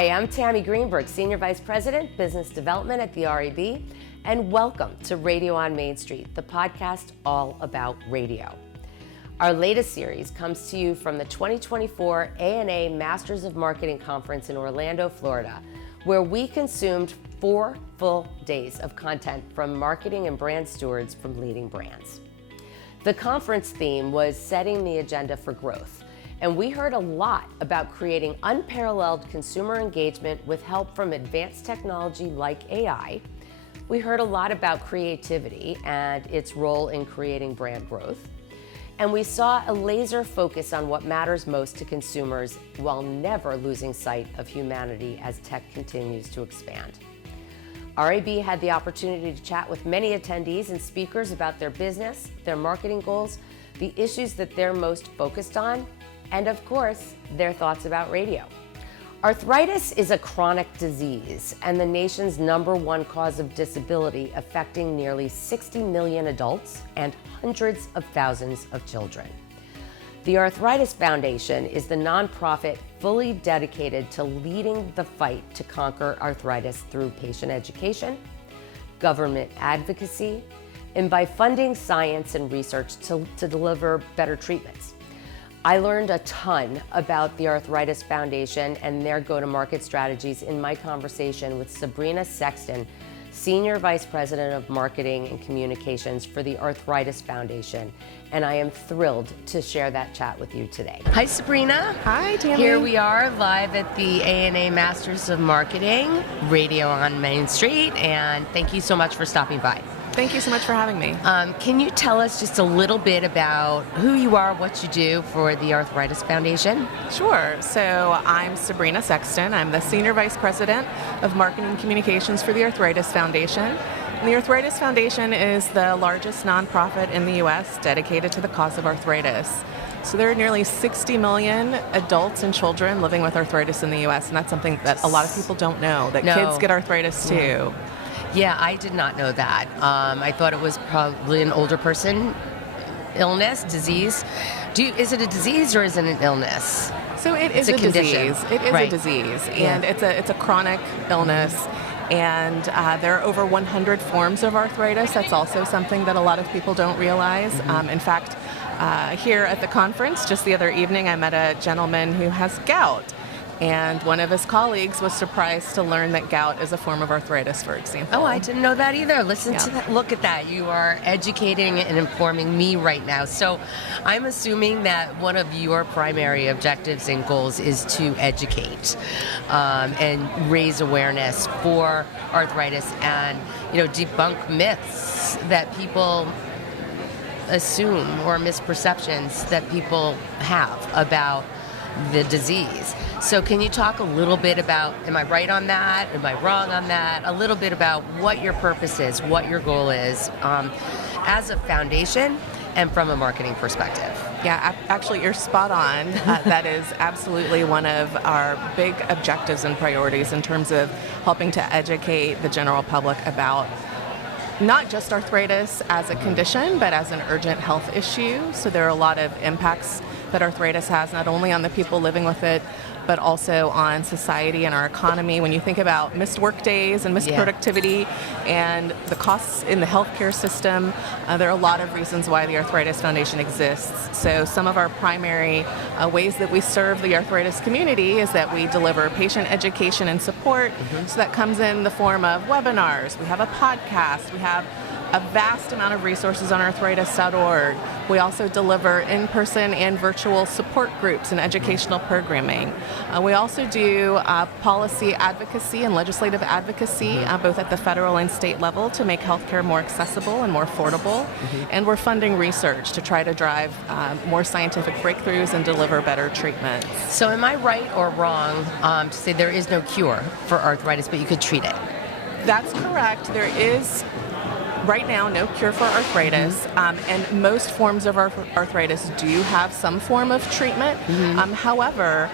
Hi, I'm Tammy Greenberg, Senior Vice President, Business Development at the REB, and welcome to Radio on Main Street, the podcast all about radio. Our latest series comes to you from the 2024 ANA Masters of Marketing Conference in Orlando, Florida, where we consumed 4 full days of content from marketing and brand stewards from leading brands. The conference theme was setting the agenda for growth, and we heard a lot about creating unparalleled consumer engagement with help from advanced technology like AI. We heard a lot about creativity and its role in creating brand growth. And we saw a laser focus on what matters most to consumers while never losing sight of humanity as tech continues to expand. RAB had the opportunity to chat with many attendees and speakers about their business, their marketing goals, the issues that they're most focused on, and of course, their thoughts about radio. Arthritis is a chronic disease and the nation's #1 cause of disability, affecting nearly 60 million adults and hundreds of thousands of children. The Arthritis Foundation is the nonprofit fully dedicated to leading the fight to conquer arthritis through patient education, government advocacy, and by funding science and research to deliver better treatments. I learned a ton about the Arthritis Foundation and their go-to-market strategies in my conversation with Sabrina Sexton, Senior Vice President of Marketing and Communications for the Arthritis Foundation, and I am thrilled to share that chat with you today. Hi, Sabrina. Hi, Tammy. Here we are live at the ANA Masters of Marketing, Radio on Main Street, and thank you so much for stopping by. Thank you so much for having me. Can you tell us just a little bit about who you are, what you do for the Arthritis Foundation? Sure. So I'm Sabrina Sexton. I'm the Senior Vice President of Marketing and Communications for the Arthritis Foundation. And the Arthritis Foundation is the largest nonprofit in the U.S. dedicated to the cause of arthritis. So there are nearly 60 million adults and children living with arthritis in the U.S., and that's something that a lot of people don't know, that kids get arthritis too. Yeah, I did not know that. I thought it was probably an older person illness, disease. Is it a disease or is it an illness? So it is a disease. It is a disease, and it's a chronic illness. And there are over 100 forms of arthritis. That's also something that a lot of people don't realize. In fact, here at the conference, just the other evening, I met a gentleman who has gout. And one of his colleagues was surprised to learn that gout is a form of arthritis, for example. Oh, I didn't know that either. Listen to that. Look at that. You are educating and informing me right now. So I'm assuming that one of your primary objectives and goals is to educate and raise awareness for arthritis and, debunk myths that people assume or misperceptions that people have about the disease. So can you talk a little bit about, am I right on that? Am I wrong on that? A little bit about what your purpose is, what your goal is as a foundation and from a marketing perspective. Yeah, actually you're spot on. That is absolutely one of our big objectives and priorities in terms of helping to educate the general public about not just arthritis as a condition, but as an urgent health issue. So there are a lot of impacts that arthritis has, not only on the people living with it, but also on society and our economy. When you think about missed work days and missed productivity and the costs in the healthcare system, there are a lot of reasons why the Arthritis Foundation exists. So some of our primary ways that we serve the arthritis community is that we deliver patient education and support. So that comes in the form of webinars. We have a podcast. We have a vast amount of resources on arthritis.org. We also deliver in-person and virtual support groups and educational programming. We also do policy advocacy and legislative advocacy, both at the federal and state level, to make healthcare more accessible and more affordable. And we're funding research to try to drive more scientific breakthroughs and deliver better treatments. So am I right or wrong to say there is no cure for arthritis, but you could treat it? That's correct. There is right now no cure for arthritis, and most forms of arthritis do have some form of treatment. However,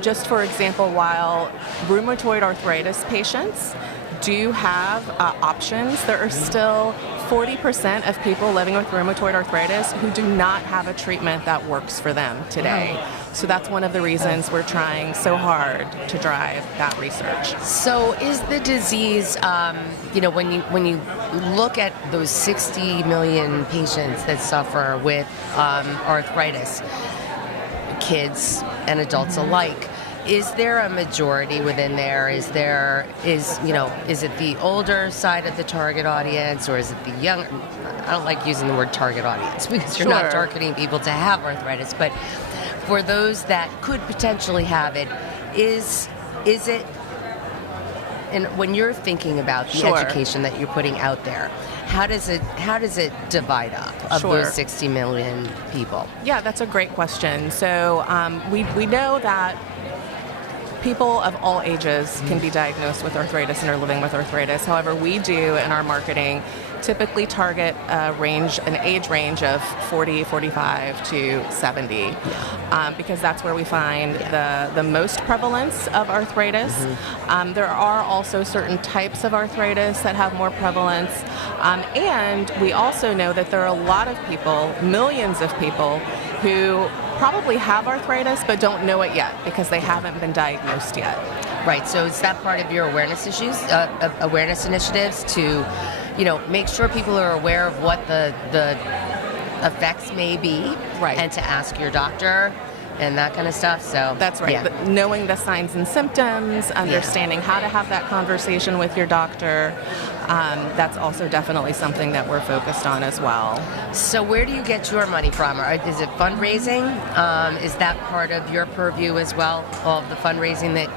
just for example, while rheumatoid arthritis patients do have options. There are still 40% of people living with rheumatoid arthritis who do not have a treatment that works for them today. So that's one of the reasons we're trying so hard to drive that research. So is the disease, when you look at those 60 million patients that suffer with arthritis, kids and adults alike, is there a majority within there? Is it the older side of the target audience, or is it the young? I don't like using the word target audience because you're not targeting people to have arthritis, but for those that could potentially have it, is it? And when you're thinking about the education that you're putting out there, how does it divide up of those 60 million people? Yeah, that's a great question. So we know that people of all ages can be diagnosed with arthritis and are living with arthritis. However, we do in our marketing typically target an age range of 40, 45 to 70, because that's where we find the most prevalence of arthritis. There are also certain types of arthritis that have more prevalence, and we also know that there are a lot of people, millions of people, who probably have arthritis but don't know it yet because they haven't been diagnosed yet. Right. So is that part of your awareness initiatives to, make sure people are aware of what the effects may be, and to ask your doctor and that kind of stuff? So that's right. But knowing the signs and symptoms, understanding how to have that conversation with your doctor, that's also definitely something that we're focused on as well. So where do you get your money from? Is it fundraising? Is that part of your purview as well, all of the fundraising that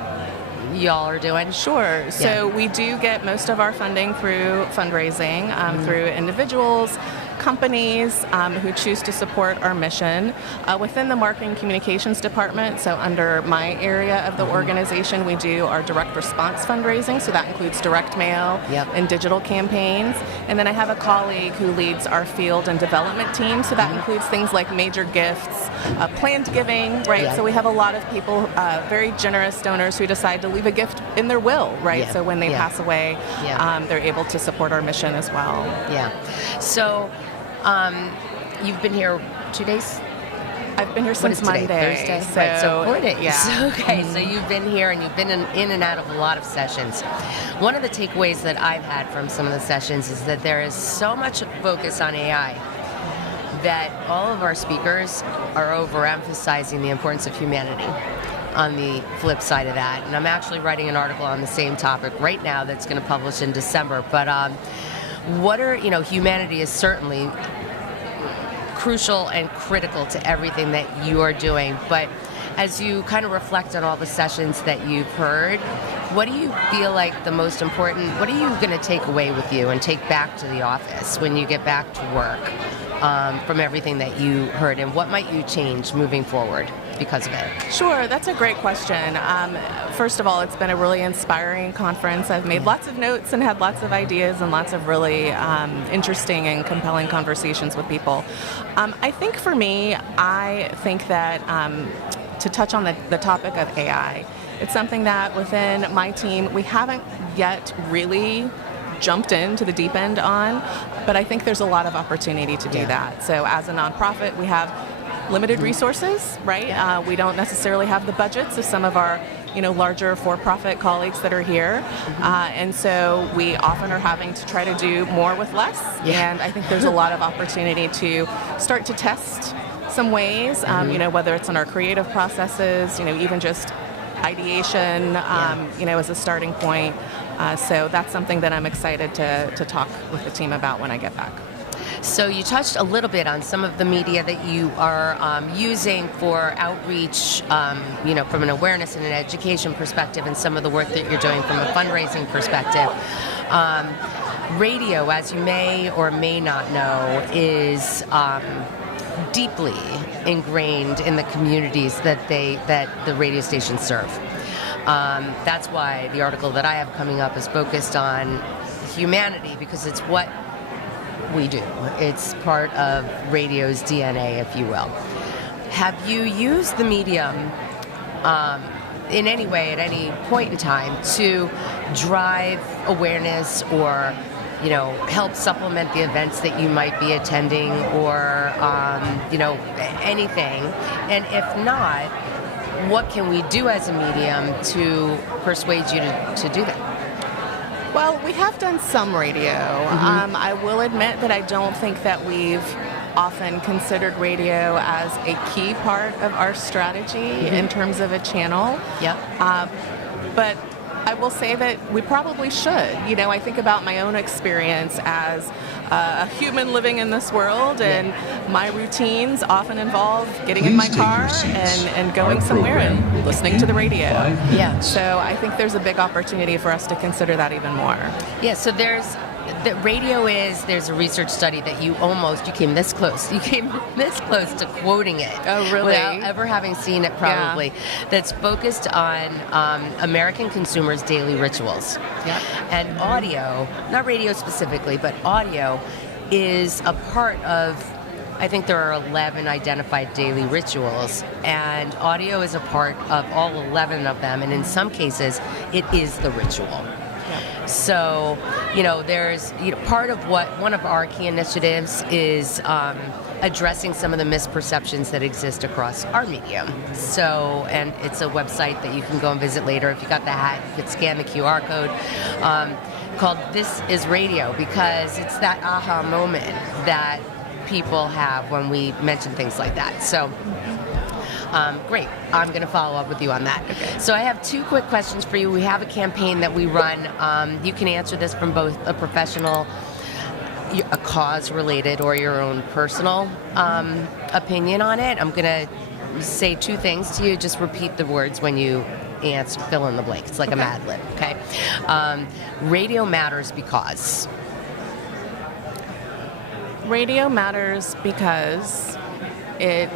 y'all are doing? Sure. So we do get most of our funding through fundraising, through individuals, companies who choose to support our mission. Within the marketing communications department, so under my area of the organization, we do our direct response fundraising, so that includes direct mail and digital campaigns. And then I have a colleague who leads our field and development team, so that includes things like major gifts, planned giving, So we have a lot of people, very generous donors who decide to leave a gift in their will, So when they pass away, they're able to support our mission as well. So you've been here 2 days? I've been here since Monday. Thursday? So, right, so 4 days. Yeah. Okay, so you've been here and you've been in and out of a lot of sessions. One of the takeaways that I've had from some of the sessions is that there is so much focus on AI that all of our speakers are overemphasizing the importance of humanity on the flip side of that. And I'm actually writing an article on the same topic right now that's going to publish in December. But humanity is certainly crucial and critical to everything that you are doing. But as you kind of reflect on all the sessions that you've heard, what do you feel like the most important, what are you going to take away with you and take back to the office when you get back to work from everything that you heard? And what might you change moving forward because of it? Sure, that's a great question. First of all, it's been a really inspiring conference. I've made lots of notes and had lots of ideas and lots of really interesting and compelling conversations with people. I think for me, I think that to touch on the topic of AI, it's something that within my team, we haven't yet really jumped into the deep end on, but I think there's a lot of opportunity to do that. So as a nonprofit, we have limited resources, we don't necessarily have the budgets of some of our larger for-profit colleagues that are here, and so we often are having to try to do more with less, and I think there's a lot of opportunity to start to test some ways, whether it's in our creative processes, even just ideation, as a starting point. So that's something that I'm excited to talk with the team about when I get back. So you touched a little bit on some of the media that you are using for outreach, from an awareness and an education perspective, and some of the work that you're doing from a fundraising perspective. Radio, as you may or may not know, is deeply ingrained in the communities that the radio stations serve. That's why the article that I have coming up is focused on humanity, because it's what we do. It's part of radio's DNA, if you will. Have you used the medium in any way at any point in time to drive awareness or, help supplement the events that you might be attending or, anything? And if not, what can we do as a medium to persuade you to do that? Well, we have done some radio. I will admit that I don't think that we've often considered radio as a key part of our strategy in terms of a channel. Yep. But I will say that we probably should. I think about my own experience as a human living in this world, and my routines often involve getting in my car and going somewhere and listening to the radio. Yeah. So I think there's a big opportunity for us to consider that even more. Yeah, so there's a research study that you came this close. You came this close to quoting it. Oh, really? Without ever having seen it, probably. Yeah. That's focused on American consumers' daily rituals. Yep. And audio, not radio specifically, but audio is a part of, I think there are 11 identified daily rituals, and audio is a part of all 11 of them, and in some cases, it is the ritual. So, there's part of one of our key initiatives is addressing some of the misperceptions that exist across our medium. So, and it's a website that you can go and visit later. If you got the hat, you could scan the QR code, called This Is Radio, because it's that aha moment that people have when we mention things like that. So, great. I'm going to follow up with you on that. Okay. So I have two quick questions for you. We have a campaign that we run. You can answer this from both a professional, a cause-related, or your own personal opinion on it. I'm going to say two things to you. Just repeat the words when you answer, fill in the blank. It's like a Mad Lib, okay? Radio matters because... Radio matters because it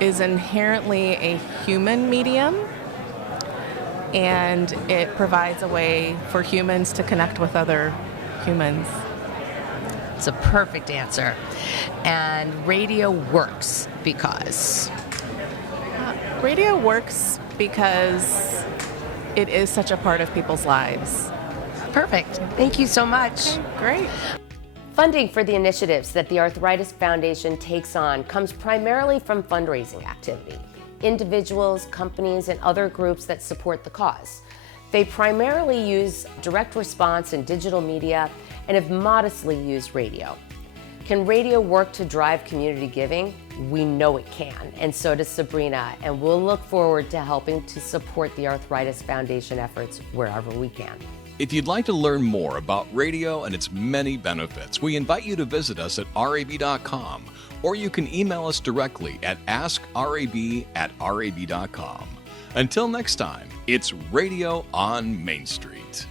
is inherently a human medium, and it provides a way for humans to connect with other humans. It's a perfect answer. And radio works because? Radio works because it is such a part of people's lives. Perfect. Thank you so much. Okay, great. Funding for the initiatives that the Arthritis Foundation takes on comes primarily from fundraising activity, individuals, companies, and other groups that support the cause. They primarily use direct response and digital media and have modestly used radio. Can radio work to drive community giving? We know it can, and so does Sabrina, and we'll look forward to helping to support the Arthritis Foundation efforts wherever we can. If you'd like to learn more about radio and its many benefits, we invite you to visit us at rab.com, or you can email us directly at askrab@rab.com. Until next time, it's Radio on Main Street.